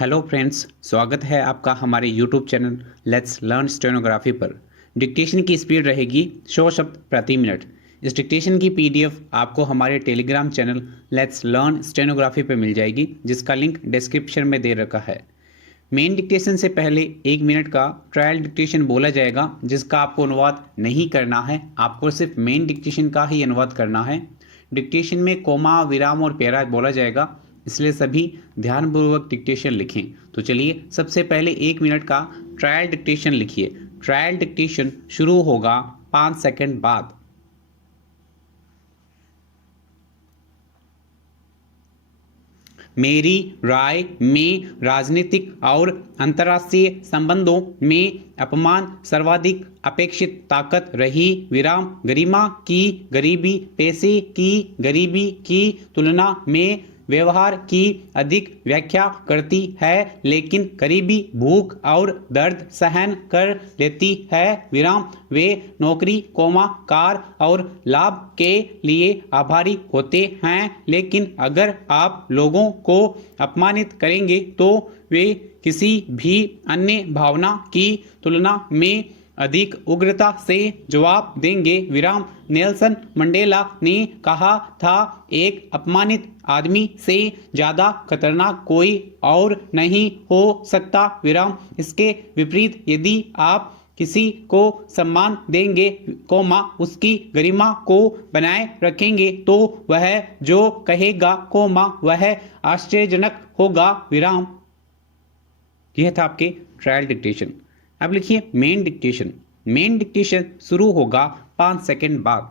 Hello friends, स्वागत है आपका हमारे YouTube channel let's learn stenography पर। डिक्टेशन की स्पीड रहेगी 100 शब्द प्रति मिनट। इस डिक्टेशन की पीडीएफ आपको हमारे Telegram channel let's learn stenography पर मिल जाएगी, जिसका लिंक डिस्क्रिप्शन में दे रखा है। मेन डिक्टेशन से पहले 1 मिनट का ट्रायल डिक्टेशन बोला जाएगा, जिसका आपको अनुवाद नहीं करना है। आपको सिर्फ मेन डिक्टेशन का ही अनुवाद करना है। डिक्टेशन में कोमा, विराम और पैरा बोला जाएगा, इसलिए सभी ध्यानपूर्वक डिक्टेशन लिखें। तो चलिए सबसे पहले 1 मिनट का ट्रायल डिक्टेशन लिखिए। ट्रायल डिक्टेशन शुरू होगा 5 सेकंड बाद। मेरी राय में राजनीतिक और अंतर्राष्ट्रीय संबंधों में अपमान सर्वाधिक अपेक्षित ताकत रही। विराम गरिमा की गरीबी पैसे की गरीबी की तुलना में व्यवहार की अधिक व्याख्या करती है, लेकिन गरीबी भूख और दर्द सहन कर लेती है। विराम वे नौकरी, कोमा, कार और लाभ के लिए आभारी होते हैं, लेकिन अगर आप लोगों को अपमानित करेंगे तो वे किसी भी अन्य भावना की तुलना में अधिक उग्रता से जवाब देंगे। विराम नेल्सन मंडेला ने कहा था, एक अपमानित आदमी से ज़्यादा खतरनाक कोई और नहीं हो सकता। विराम इसके विपरीत यदि आप किसी को सम्मान देंगे, कोमा, उसकी गरिमा को बनाए रखेंगे, तो वह जो कहेगा, कोमा, वह आश्चर्यजनक होगा। विराम यह था आपके ट्रायल डिक्टेशन। अब लिखिए मेन डिक्टेशन। मेन डिक्टेशन शुरू होगा 5 सेकंड बाद।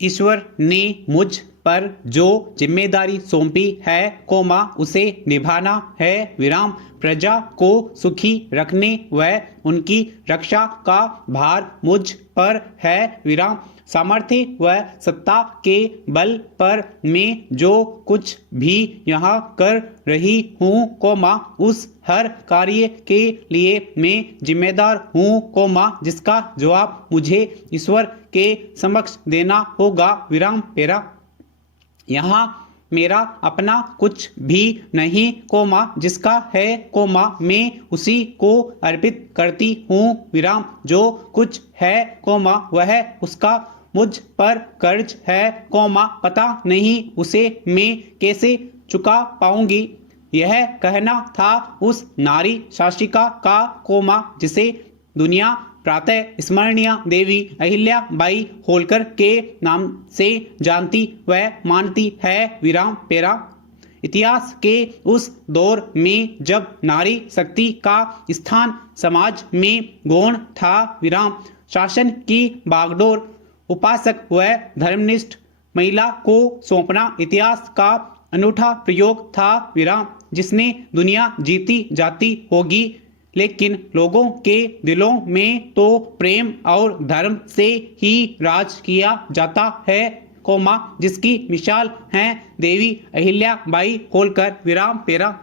ईश्वर ने मुझ पर जो जिम्मेदारी सौंपी है, कोमा, उसे निभाना है। विराम प्रजा को सुखी रखने व उनकी रक्षा का भार मुझ पर है। विराम सामर्थ्य व सत्ता के बल पर मैं जो कुछ भी यहाँ कर रही हूँ, कोमा, उस हर कार्य के लिए मैं जिम्मेदार हूँ, कोमा, जिसका जवाब मुझे ईश्वर के समक्ष देना होगा। विराम पैरा यहाँ मेरा अपना कुछ भी नहीं, कोमा, जिसका है, कोमा, मैं उसी को अर्पित करती हूँ। विराम जो कुछ है, कोमा, वह उसका मुझ पर कर्ज है, कोमा, पता नहीं उसे मैं कैसे चुका पाऊंगी। यह कहना था उस नारी शासिका का, कोमा, जिसे दुनिया प्रातः स्मरणीय देवी अहिल्याबाई होलकर के नाम से जानती व मानती है। विराम पैरा इतिहास के उस दौर में जब नारी शक्ति का स्थान समाज में गौण था। विराम शासन की बागडोर उपासक व धर्मनिष्ठ महिला को सौंपना इतिहास का अनूठा प्रयोग था। विराम जिसने दुनिया जीती जाती होगी, लेकिन लोगों के दिलों में तो प्रेम और धर्म से ही राज किया जाता है, कोमा, जिसकी मिसाल हैं देवी अहिल्याबाई होलकर। विराम पैरा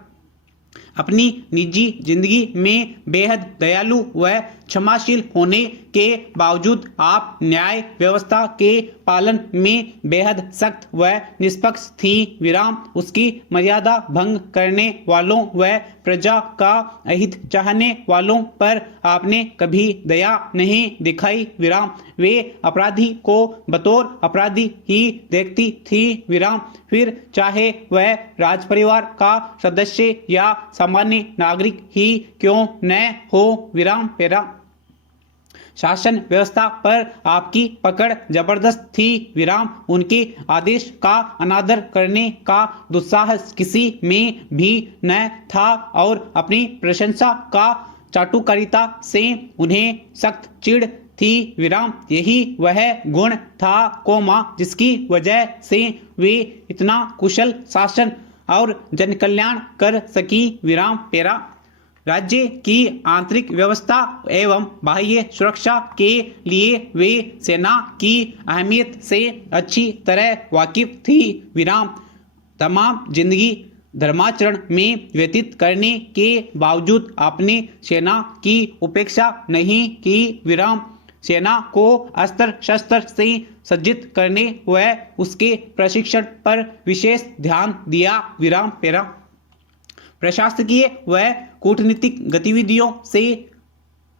अपनी निजी जिंदगी में बेहद दयालु व क्षमाशील होने के बावजूद आप न्याय व्यवस्था के पालन में बेहद सख्त व निष्पक्ष थी। विराम उसकी मर्यादा भंग करने वालों व प्रजा का अहित चाहने वालों पर आपने कभी दया नहीं दिखाई। विराम वे अपराधी को बतौर अपराधी ही देखती थी। विराम फिर चाहे वह राज परिवार का सदस्य या सामान्य नागरिक ही क्यों न हो। विराम पैरा शासन व्यवस्था पर आपकी पकड़ जबरदस्त थी। विराम उनके आदेश का अनादर करने का दुस्साहस किसी में भी न था और अपनी प्रशंसा का चाटुकारिता से उन्हें सख्त चिढ़ थी। विराम यही वह गुण था, कोमा, जिसकी वजह से वे इतना कुशल शासन और जनकल्याण कर सकी। विराम पैरा राज्य की आंतरिक व्यवस्था एवं बाह्य सुरक्षा के लिए वे सेना की अहमियत से अच्छी तरह वाकिफ थी। विराम तमाम जिंदगी धर्माचरण में व्यतीत करने के बावजूद आपने सेना की उपेक्षा नहीं की। विराम सेना को अस्त्र शस्त्र से सज्जित करने व उसके प्रशिक्षण पर विशेष ध्यान दिया। विराम पेरा। प्रशासकीय व कूटनीतिक गतिविधियों से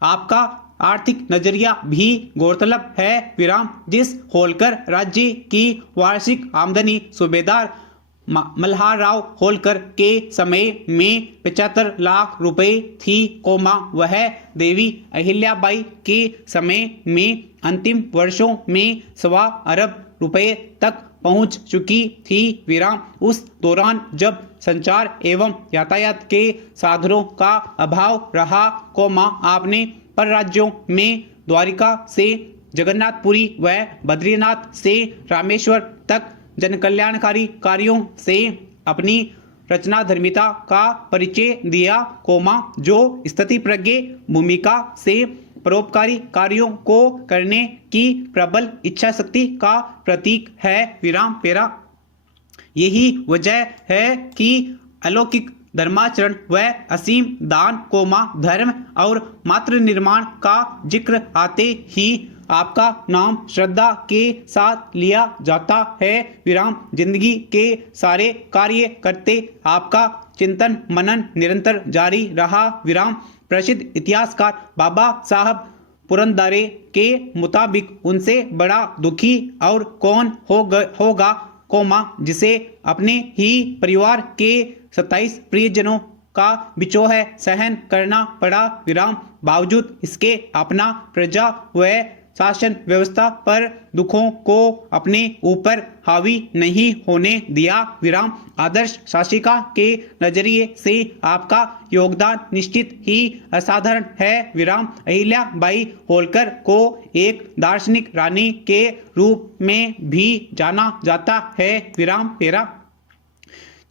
आपका आर्थिक नजरिया भी गौरतलब है। विराम। जिस होलकर राज्य की वार्षिक आमदनी सूबेदार मल्हार राव होलकर के समय में 75 लाख रुपए थी, वह देवी अहिल्याबाई के समय में अंतिम वर्षों में 1.25 अरब रुपए तक पहुंच चुकी थी। विराम। उस दौरान जब संचार एवं यातायात के साधनों का अभाव रहा, आपने पर राज्यों में द्वारिका से जगन्नाथपुरी व बद्रीनाथ से रामेश्वर तक जनकल्याणकारी कार्यों से अपनी रचनाधर्मिता का परिचय दिया, जो स्थिति प्रज्ञ भूमिका से परोपकारी कार्यों को करने की प्रबल इच्छा शक्ति का प्रतीक है। विराम पेरा। यही वजह है कि अलौकिक धर्माचरण व असीम दान, धर्म और मातृ निर्माण का जिक्र आते ही आपका नाम श्रद्धा के साथ लिया जाता है। विराम। जिंदगी के सारे कार्य करते आपका चिंतन मनन निरंतर जारी रहा। विराम। प्रसिद्ध इतिहासकार बाबा साहब पुरंदरे के मुताबिक उनसे बड़ा दुखी और कौन होगा, जिसे अपने ही परिवार के 27 प्रियजनों का विछोह सहन करना पड़ा। विराम। बावजूद इसके अपना प्रजा व शासन व्यवस्था पर दुखों को अपने ऊपर हावी नहीं होने दिया। विराम। आदर्श शासिका के नजरिए से आपका योगदान निश्चित ही असाधारण है। विराम। अहिल्याबाई होलकर को एक दार्शनिक रानी के रूप में भी जाना जाता है। विराम पेरा।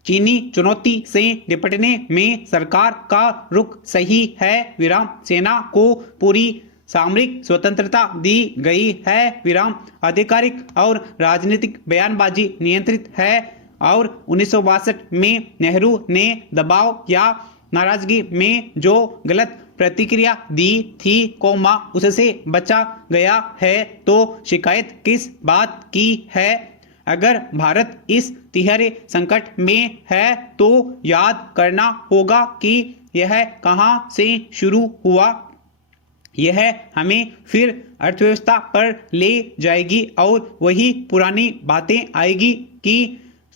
चीनी चुनौती से निपटने में सरकार का रुख सही है। विराम। सेना को पूरी सामरिक स्वतंत्रता दी गई है। विराम। आधिकारिक और राजनीतिक बयानबाजी नियंत्रित है और 1962 में नेहरू ने दबाव या नाराजगी में जो गलत प्रतिक्रिया दी थी, उससे बचा गया है, तो शिकायत किस बात की है? अगर भारत इस तिहरे संकट में है तो याद करना होगा कि यह कहां से शुरू हुआ। यह हमें फिर अर्थव्यवस्था पर ले जाएगी और वही पुरानी बातें आएगी कि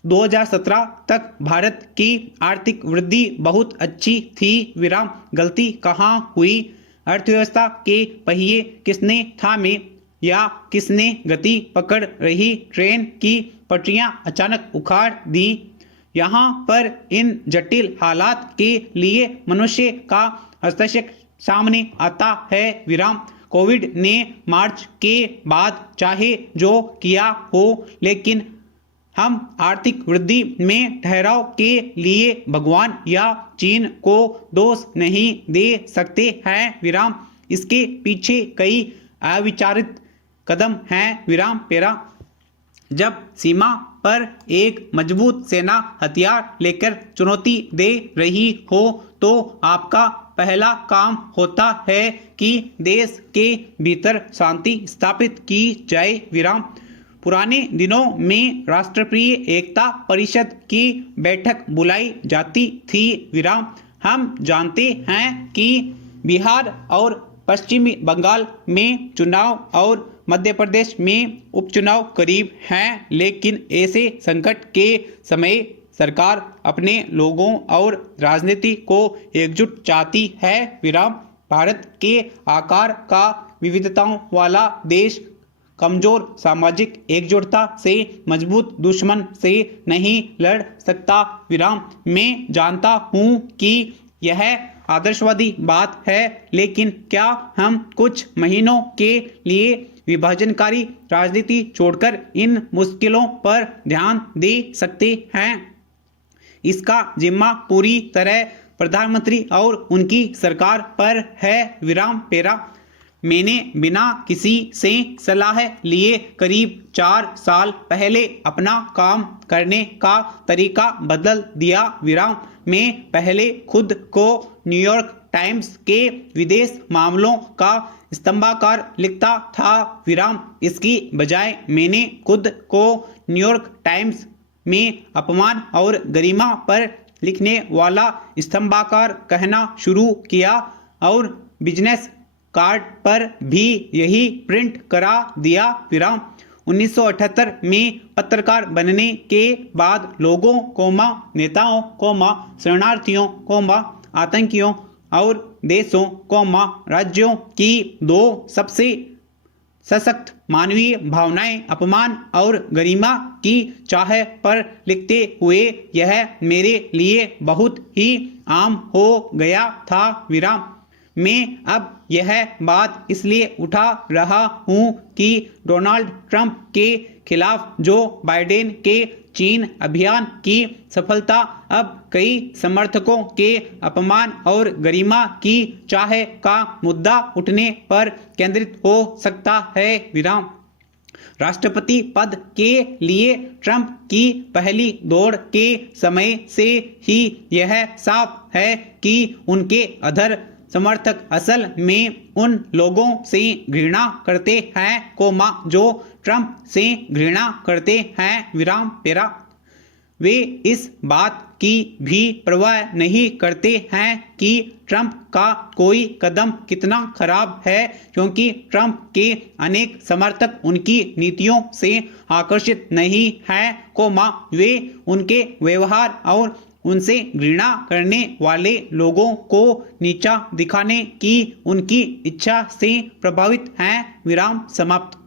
2017 तक भारत की आर्थिक वृद्धि बहुत अच्छी थी। विराम। गलती कहाँ हुई? अर्थव्यवस्था के पहिए किसने थामे या किसने गति पकड़ रही ट्रेन की पटरियां अचानक उखाड़ दी? यहाँ पर इन जटिल हालात के लिए मनुष्य का हस्तक्षेप सामने आता है। विराम। कोविड ने मार्च के बाद चाहे जो किया हो, लेकिन हम आर्थिक वृद्धि में ठहराव के लिए भगवान या चीन को दोष नहीं दे सकते हैं। विराम। इसके पीछे कई अविचारित कदम हैं। विराम पेरा। जब सीमा पर एक मजबूत सेना हथियार लेकर चुनौती दे रही हो, तो आपका पहला काम होता है कि देश के भीतर शांति स्थापित की जाए। विराम। पुराने दिनों में राष्ट्रीय एकता परिषद की बैठक बुलाई जाती थी। विराम। हम जानते हैं कि बिहार और पश्चिमी बंगाल में चुनाव और मध्य प्रदेश में उपचुनाव करीब हैं, लेकिन ऐसे संकट के समय सरकार अपने लोगों और राजनीति को एकजुट चाहती है। विराम। भारत के आकार का विविधताओं वाला देश कमजोर सामाजिक एकजुटता से मजबूत दुश्मन से नहीं लड़ सकता। विराम। मैं जानता हूँ कि यह आदर्शवादी बात है, लेकिन क्या हम कुछ महीनों के लिए विभाजनकारी राजनीति छोड़कर इन मुश्किलों पर ध्यान दे सकते हैं? इसका जिम्मा पूरी तरह प्रधानमंत्री और उनकी सरकार पर है। विराम पेरा। मैंने बिना किसी से सलाह लिए करीब 4 साल पहले अपना काम करने का तरीका बदल दिया। विराम। मैं पहले खुद को न्यूयॉर्क टाइम्स के विदेश मामलों का स्तंभाकार लिखता था विराम। इसकी बजाय मैंने खुद को न्यूयॉर्क टाइम्स में अपमान और गरिमा पर लिखने वाला स्तंभाकार कहना शुरू किया और बिजनेस कार्ड पर भी यही प्रिंट करा दिया विराम। 1978 में पत्रकार बनने के बाद लोगों नेताओं शरणार्थियों आतंकियों और देशों राज्यों की दो सबसे सशक्त मानवीय भावनाएं अपमान और गरिमा की चाह पर लिखते हुए यह मेरे लिए बहुत ही आम हो गया था विराम। मैं अब यह बात इसलिए उठा रहा हूं कि डोनाल्ड ट्रंप के खिलाफ जो बाइडेन के चीन अभियान की सफलता अब कई समर्थकों के अपमान और गरिमा की चाह का मुद्दा उठने पर केंद्रित हो सकता है विराम। राष्ट्रपति पद के लिए ट्रंप की पहली दौड़ के समय से ही यह साफ है कि उनके अधर समर्थक असल में उन लोगों से घृणा करते हैं जो ट्रंप से घृणा करते हैं विराम पेरा। वे इस बात की भी परवाह नहीं करते हैं कि ट्रंप का कोई कदम कितना खराब है, क्योंकि ट्रंप के अनेक समर्थक उनकी नीतियों से आकर्षित नहीं हैं, वे उनके व्यवहार और उनसे घृणा करने वाले लोगों को नीचा दिखाने की उनकी इच्छा से प्रभावित हैं विराम समाप्त।